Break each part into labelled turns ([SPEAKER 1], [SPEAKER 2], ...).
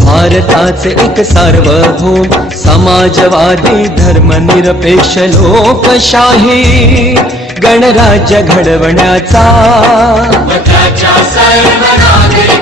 [SPEAKER 1] भारताचे एक सार्वभौम समाजवादी धर्मनिरपेक्ष लोकशाही. गणराज्य घडवण्याचा
[SPEAKER 2] सर्व नागरिक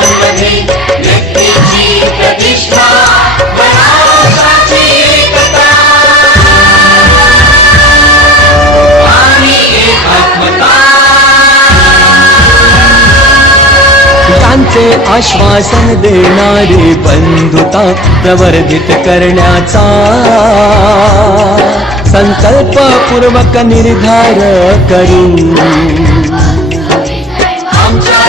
[SPEAKER 1] ते आश्वासन देणारी बंधुता प्रवर्धित करण्याचा संकल्पपूर्वक निर्धार करू आमच्या